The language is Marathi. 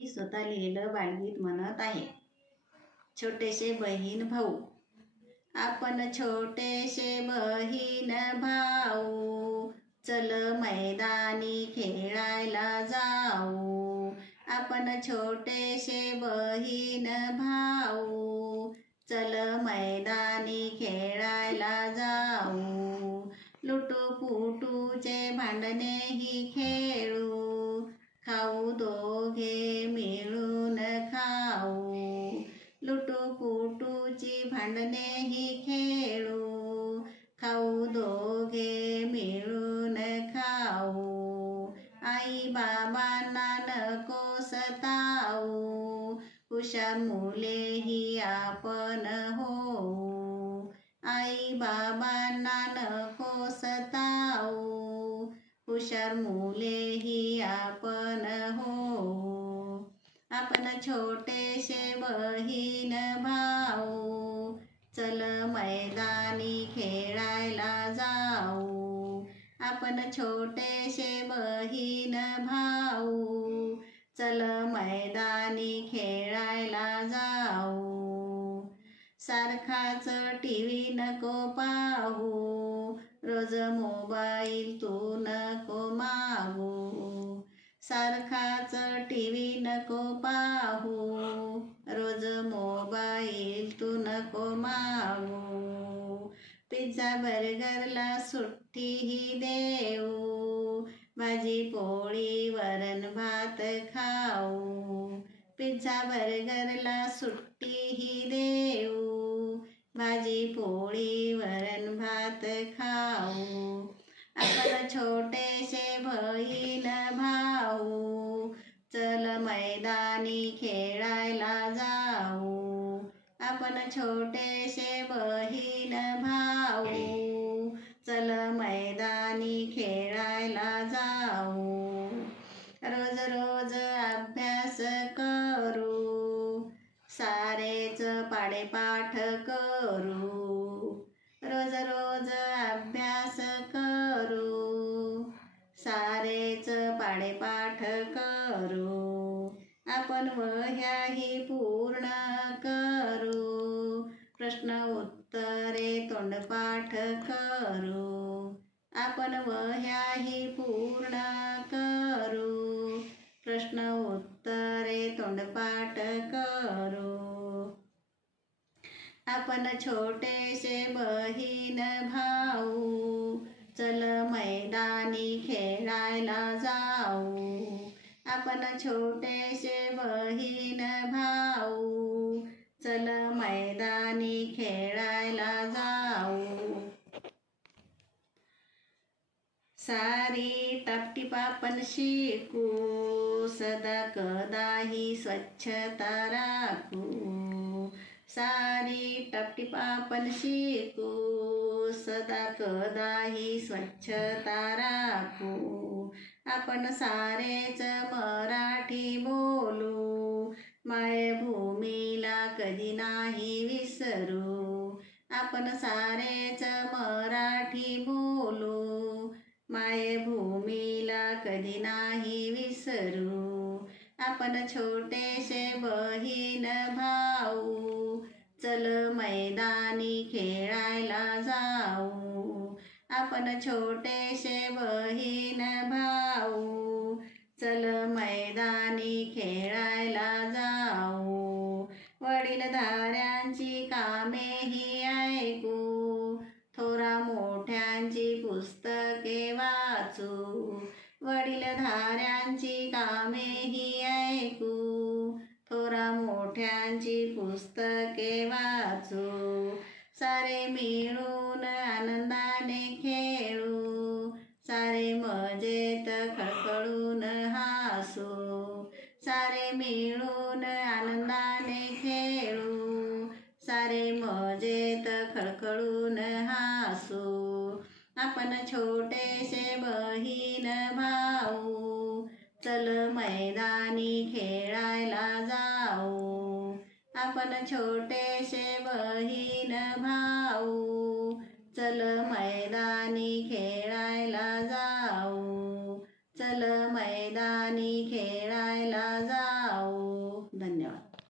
मी स्वतः लिहिलेलं बालगीत म्हणत आहे. छोटेसे बहीण भाऊ. आपण छोटेसे बहीण भाऊ, चल मैदानी खेळायला जाऊ. आपण छोटेसे बहीण भाऊ, चल मैदानी खेळायला जाऊ. लुटूपुटूचे भांडणेही खेळू, खाऊ दोघे मिळून खाऊ. लुटूपुटूची भांडणेही खेळू, खाऊ दोघे मिळून खाऊ. आई बाबांना नको सतावू, हुशार मुलेही आपण होऊ. आई बाबांना नको सतावू, हुशार मुलेही आपण होऊ. आपण छोटेसे बहीण भाऊ, चल मैदानी खेळायला जाऊ. आपण छोटेसे बहीण भाऊ, चल मैदानी खेळायला जाऊ. सारखाच टीव्ही नको पाहू, रोज मोबाईल तू नको मागू. सारखाच टीव्ही नको पाहू, रोज मोबाईल तू नको मागू. पिझ्झा बर्गरला सुट्टीही देऊ, भाजी पोळी वरण भात खाऊ. पिझ्झा बर्गरला सुट्टीही देऊ, भाजी पोळी वरण भात खाऊ. आपण छोटेसे बहीण भाऊ, चल मैदानी खेळायला जाऊ. आपण छोटेसे बहीण भाऊ, चल मैदानी खेळायला जाऊ. रोज रोज अभ्यास करू, सारेच पाडेपाठ करू. रोज रोज अभ्यास करू, सारेच पाडेपाठ करू. आपण वह्याही पूर्ण करू, प्रश्न उत्तरे तोंडपाठ करू. आपण वह्याही पूर्ण करू, प्रश्न उत्तरे तोंडपाठ करू. आपण छोटेसे बहीण भाऊ, चल मैदानी खेळायला जाऊ. आपण छोटेसे बहीण भाऊ, चल मैदानी खेळायला जाऊ. सारी टापटीप आपण शिकू, सदा कदाही स्वच्छता राखू. सारी टापटीप आपण शिकू, सदा कदाही स्वच्छता राखू. आपण सारेच मराठी बोलू, मायभूमीला कधी नाही विसरू. आपण सारेच मराठी बोलू, मायभूमीला कधी नाही विसरू. आपण छोटेसे बहीण भाऊ, चल मैदानी खेळायला जाऊ. आपण छोटेसे बहीण भाऊ, चल मैदानी खेळायला जाऊ. वडीलधाऱ्यांची कामेही ऐकू, थोरा मोठ्यांची पुस्तके वाचू. वडीलधाऱ्यांची कामेही ऐकू, थोरा मोठ्यांची पुस्तके वाचू. सारे मिळून आनंदाने खेळू, सारे मजेत खळखळून हसू. सारे मिळून आनंदाने खेळू, सारे मजेत खळखळून हसू. आपण छोटेसे बहीण भाऊ, चल मैदानी खेळायला जाऊ. आपण छोटेसे बहीण भाऊ, चल मैदानी खेळायला जाऊ. चल मैदानी खेळ